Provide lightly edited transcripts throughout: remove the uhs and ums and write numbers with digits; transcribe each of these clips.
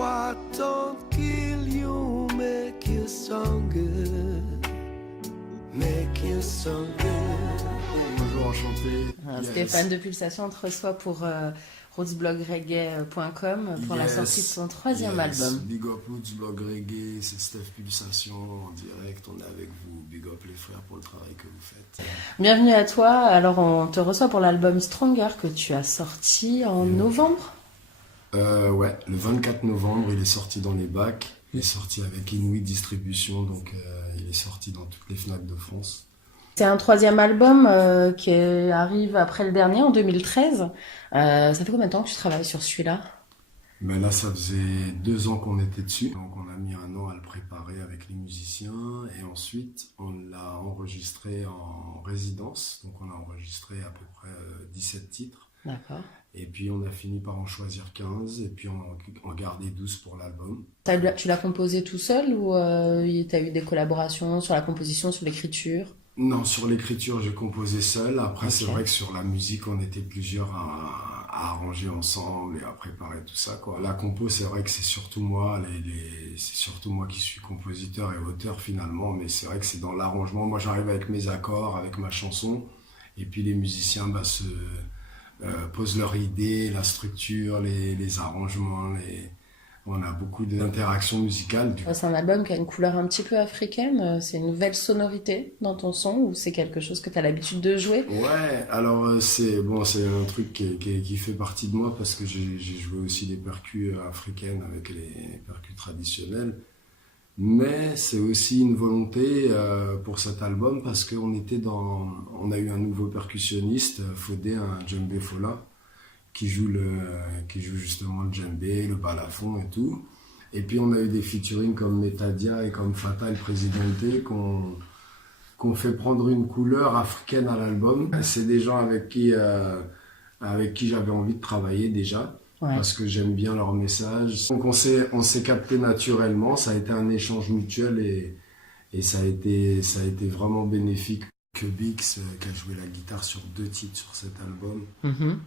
Why don't kill you, make you stronger, make you stronger. Bonjour, enchanté. Yes. Stéphane de Pulsation te reçoit pour rootsblogreggae.com pour la sortie de son troisième album. Big up Rootsblog Reggae, c'est Steph Pulsation en direct, on est avec vous. Big up les frères pour le travail que vous faites. Bienvenue à toi. Alors on te reçoit pour l'album Stronger que tu as sorti en novembre. Ouais, le 24 novembre, il est sorti dans les bacs. Il est sorti avec Inuit Distribution, donc il est sorti dans toutes les FNAC de France. C'est un troisième album qui arrive après le dernier, en 2013. Ça fait combien de temps que tu travailles sur celui-là ? Mais là, ça faisait 2 ans qu'on était dessus. Donc on a mis 1 an à le préparer avec les musiciens. Et ensuite, on l'a enregistré en résidence. Donc on a enregistré à peu près 17 titres. D'accord. Et puis on a fini par en choisir 15 et puis en garder 12 pour l'album. Tu l'as composé tout seul ou tu as eu des collaborations sur la composition, sur l'écriture ? Non, sur l'écriture, j'ai composé seul. Après, Okay. C'est vrai que sur la musique, on était plusieurs à arranger ensemble et à préparer tout ça, quoi. La compo, c'est vrai que c'est surtout moi. C'est surtout moi qui suis compositeur et auteur finalement. Mais c'est vrai que c'est dans l'arrangement. Moi, j'arrive avec mes accords, avec ma chanson. Et puis les musiciens posent leurs idées, la structure, les arrangements. On a beaucoup d'interactions musicales. C'est un album qui a une couleur un petit peu africaine. C'est une nouvelle sonorité dans ton son ou c'est quelque chose que tu as l'habitude de jouer ? Ouais, alors c'est un truc qui fait partie de moi parce que j'ai joué aussi des percus africaines avec les percus traditionnels. Mais c'est aussi une volonté pour cet album parce qu'on a eu un nouveau percussionniste, Fodé, un djembé fola, qui joue justement le djembé, le balafon et tout. Et puis on a eu des featuring comme Metadia et comme Fatal Presidente qu'on fait prendre une couleur africaine à l'album. C'est des gens avec qui j'avais envie de travailler déjà. Ouais. Parce que j'aime bien leur message. Donc on s'est capté naturellement, ça a été un échange mutuel et ça a été vraiment bénéfique. Que Bix qui a joué la guitare sur 2 titres sur cet album. Mm-hmm.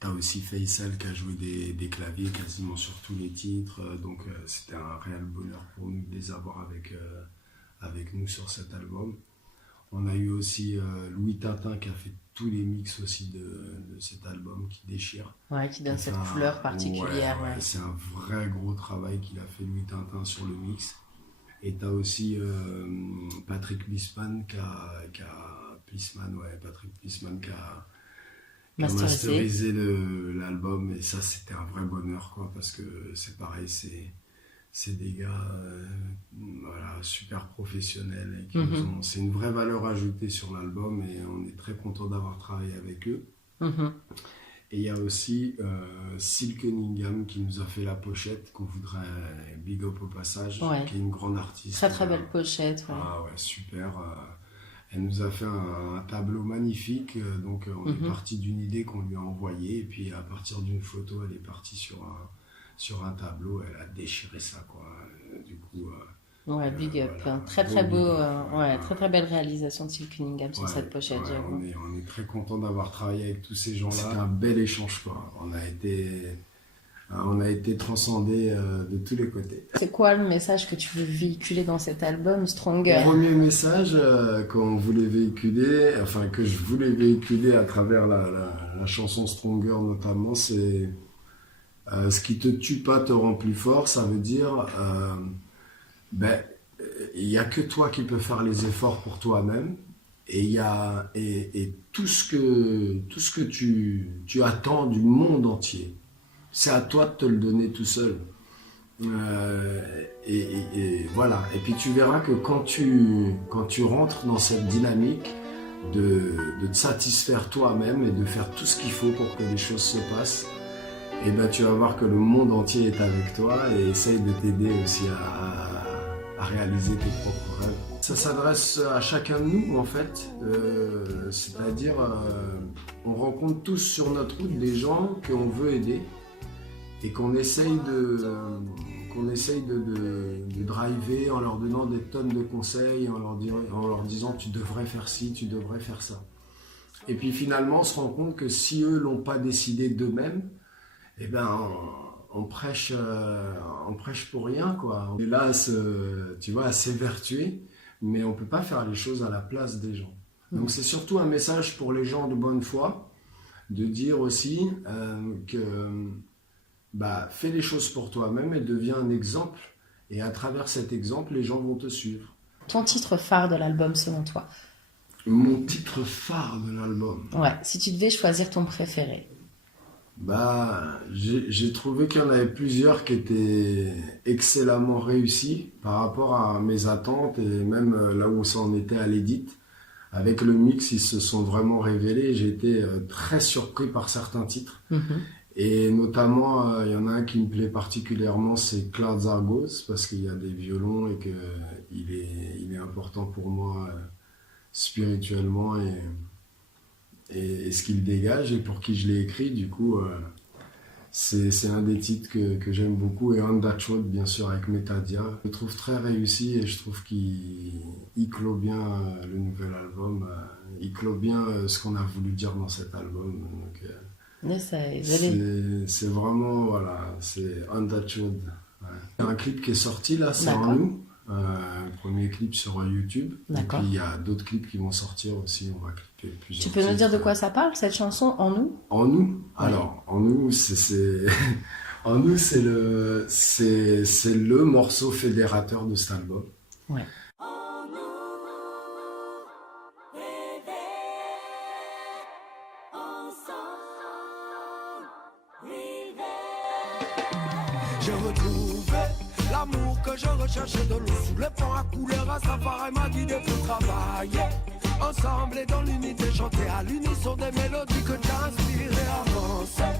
T'as aussi Faisal qui a joué des claviers quasiment sur tous les titres. Donc c'était un réel bonheur pour nous de les avoir avec nous sur cet album. On a eu aussi Louis Tintin qui a fait tous les mix aussi de cet album qui déchire. Ouais, qui donne cette couleur particulière. Ouais. C'est un vrai gros travail qu'il a fait Louis Tintin sur le mix. Et t'as aussi Patrick Plisman qui a masterisé l'album. Et ça, c'était un vrai bonheur, quoi, parce que c'est pareil, c'est des gars super professionnels. Et c'est une vraie valeur ajoutée sur l'album et on est très content d'avoir travaillé avec eux. Mm-hmm. Et il y a aussi Syl Cunningham qui nous a fait la pochette, qu'on voudrait big up au passage, ouais. Qui est une grande artiste. Très très belle pochette. Ouais. Ah ouais, super. Elle nous a fait un tableau magnifique, donc on est parti d'une idée qu'on lui a envoyée et puis à partir d'une photo, elle est partie sur un tableau, elle a déchiré ça, quoi. Du coup, ouais, big up. Voilà, très très beau, très très belle réalisation de Syl Cunningham sur cette pochette. On est très content d'avoir travaillé avec tous ces gens-là. C'était un bel échange, quoi. On a été transcendés de tous les côtés. C'est quoi le message que tu veux véhiculer dans cet album Stronger ? Le premier message que je voulais véhiculer à travers la chanson Stronger notamment, c'est ce qui te tue pas te rend plus fort. Ça veut dire il y a que toi qui peux faire les efforts pour toi-même et tout ce que tu attends du monde entier, c'est à toi de te le donner tout seul. Et voilà. Et puis tu verras que quand tu rentres dans cette dynamique de te satisfaire toi-même et de faire tout ce qu'il faut pour que les choses se passent, et tu vas voir que le monde entier est avec toi et essaye de t'aider aussi à réaliser tes propres rêves. Ça s'adresse à chacun de nous en fait, c'est-à-dire on rencontre tous sur notre route des gens qu'on veut aider et qu'on essaye de driver en leur donnant des tonnes de conseils, en leur disant tu devrais faire ci, tu devrais faire ça. Et puis finalement on se rend compte que si eux l'ont pas décidé d'eux-mêmes, on prêche pour rien, quoi. On est là, tu vois, à s'évertuer, mais on peut pas faire les choses à la place des gens. Donc c'est surtout un message pour les gens de bonne foi, de dire aussi que fais les choses pour toi-même et deviens un exemple. Et à travers cet exemple, les gens vont te suivre. Ton titre phare de l'album selon toi? Mon titre phare de l'album. Ouais, si tu devais choisir ton préféré. J'ai trouvé qu'il y en avait plusieurs qui étaient excellemment réussis par rapport à mes attentes et même là où ça en était à l'édit. Avec le mix, ils se sont vraiment révélés. J'ai été très surpris par certains titres. Et notamment, il y en a un qui me plaît particulièrement, c'est Clouds Argos, parce qu'il y a des violons et qu'il est important pour moi spirituellement et ce qu'il dégage et pour qui je l'ai écrit. Du coup, c'est un des titres que j'aime beaucoup. Et On That Road, bien sûr, avec Metadia. Je le trouve très réussi et je trouve qu'il clôt bien le nouvel album. Il clôt bien ce qu'on a voulu dire dans cet album. Donc, c'est vraiment, voilà, c'est On That Road. Ouais. Il y a un clip qui est sorti là, c'est En Nous. Premier clip sur YouTube. Et puis il y a d'autres clips qui vont sortir aussi. On va clipper plusieurs. Tu peux nous dire de quoi ça parle, cette chanson, En Nous? En Nous. Alors, En Nous, En Nous, c'est le morceau fédérateur de cet album. Ouais. J'ai retrouvé l'amour que je recherchais de l'eau sous les ponts à couleur à Safari m'a guidé pour travailler ensemble et dans l'unité chanter à l'unisson des mélodies que t'as inspiré avancer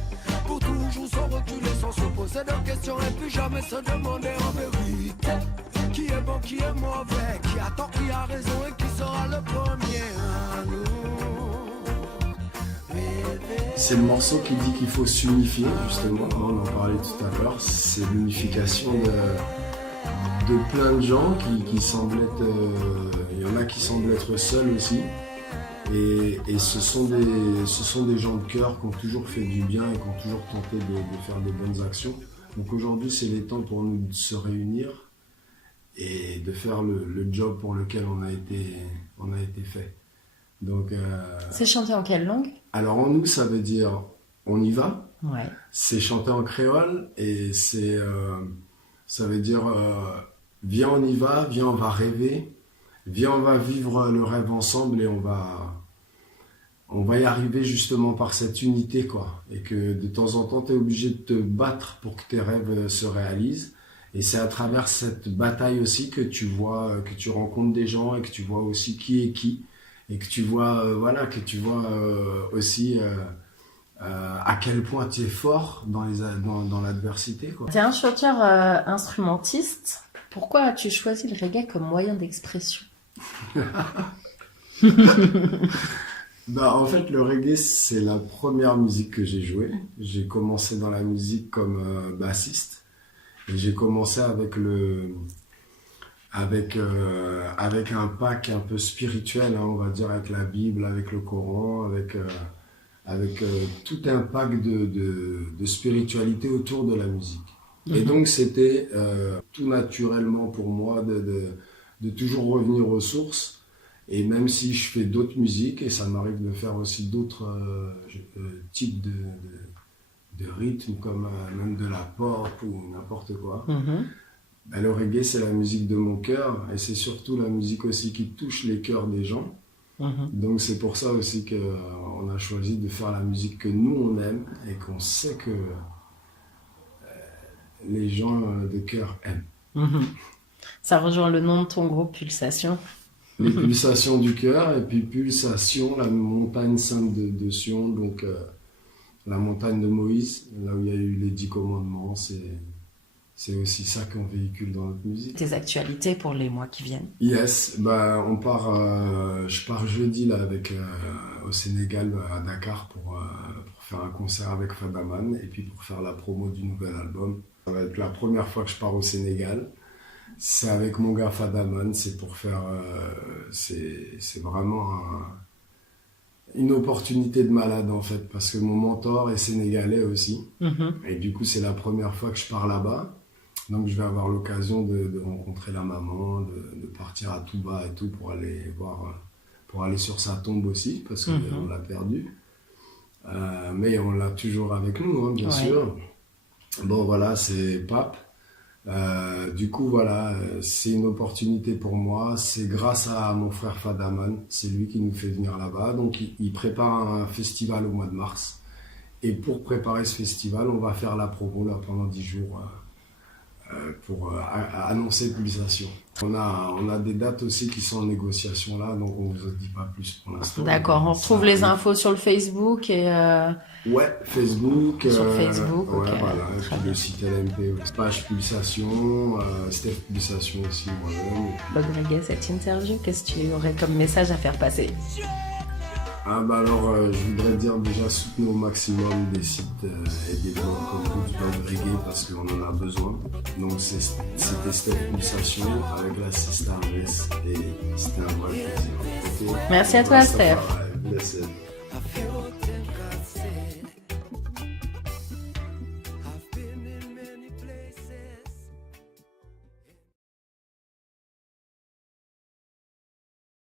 pour toujours sans reculer sans se poser de questions et puis jamais se demander en vérité qui est bon, qui est mauvais, qui a tort, qui a raison et qui sera le premier à nous. C'est le morceau qui dit qu'il faut s'unifier, justement, on en parlait tout à l'heure. C'est l'unification de plein de gens qui semblent être... Il y en a qui semblent être seuls aussi. Et ce sont des gens de cœur qui ont toujours fait du bien et qui ont toujours tenté de faire des bonnes actions. Donc aujourd'hui, c'est les temps pour nous de se réunir et de faire le job pour lequel on a été fait. Donc, c'est chanté en quelle langue? Alors En Nous, ça veut dire on y va. Ouais. C'est chanté en créole et ça veut dire viens on y va, viens on va rêver, viens on va vivre le rêve ensemble et on va y arriver justement par cette unité, quoi. Et que de temps en temps tu es obligé de te battre pour que tes rêves se réalisent. Et c'est à travers cette bataille aussi que tu vois, que tu rencontres des gens et que tu vois aussi qui est qui. Et que tu vois, aussi à quel point tu es fort dans l'adversité. Tu es un chanteur instrumentiste. Pourquoi as-tu choisi le reggae comme moyen d'expression? En fait, le reggae, c'est la première musique que j'ai jouée. J'ai commencé dans la musique comme bassiste. Et j'ai commencé avec un pack un peu spirituel, hein, on va dire, avec la Bible, avec le Coran, avec tout un pack de spiritualité autour de la musique. Et donc c'était tout naturellement pour moi de toujours revenir aux sources. Et même si je fais d'autres musiques, et ça m'arrive de faire aussi d'autres types de rythmes, comme même de la pop ou n'importe quoi. Le reggae, c'est la musique de mon cœur et c'est surtout la musique aussi qui touche les cœurs des gens. Donc c'est pour ça aussi qu'on a choisi de faire la musique que nous on aime et qu'on sait que les gens de cœur aiment. Ça rejoint le nom de ton groupe, Pulsation. Les pulsations du cœur et puis Pulsation, la montagne sainte de Sion, donc la montagne de Moïse, là où il y a eu les 10 commandements, c'est aussi ça qu'on véhicule dans notre musique. Tes actualités pour les mois qui viennent? Yes, je pars jeudi là au Sénégal, à Dakar, pour faire un concert avec Fadaman et puis pour faire la promo du nouvel album. Ça va être la première fois que je pars au Sénégal. C'est avec mon gars Fadaman, c'est pour faire... c'est vraiment une opportunité de malade en fait, parce que mon mentor est sénégalais aussi. Et du coup, c'est la première fois que je pars là-bas. Donc, je vais avoir l'occasion de rencontrer la maman, de partir à Touba et tout pour aller voir, pour aller sur sa tombe aussi, parce qu'on l'a perdu. Mais on l'a toujours avec nous, hein, bien sûr. Bon, voilà, c'est Pape. Du coup, voilà, c'est une opportunité pour moi. C'est grâce à mon frère Fadaman. C'est lui qui nous fait venir là-bas. Donc, il prépare un festival au mois de mars. Et pour préparer ce festival, on va faire la promo là, pendant 10 jours pour annoncer Pulsation. On a des dates aussi qui sont en négociation là, donc on ne vous en dit pas plus pour l'instant. D'accord, on retrouve les infos sur le Facebook et... Ouais, Facebook. Sur Facebook, ouais, ok. voilà. Et puis le site LMP, page Pulsation, Steph Pulsation aussi, moi-même. Agréger cette interview, qu'est-ce que tu aurais comme message à faire passer? Alors, je voudrais dire déjà soutenir au maximum des sites et des blogs comme Good Reggae parce qu'on en a besoin. Donc, c'était Steph Pulsation avec la Sister Mess et c'était un vrai plaisir. Okay. Merci à toi, Steph. Blessed.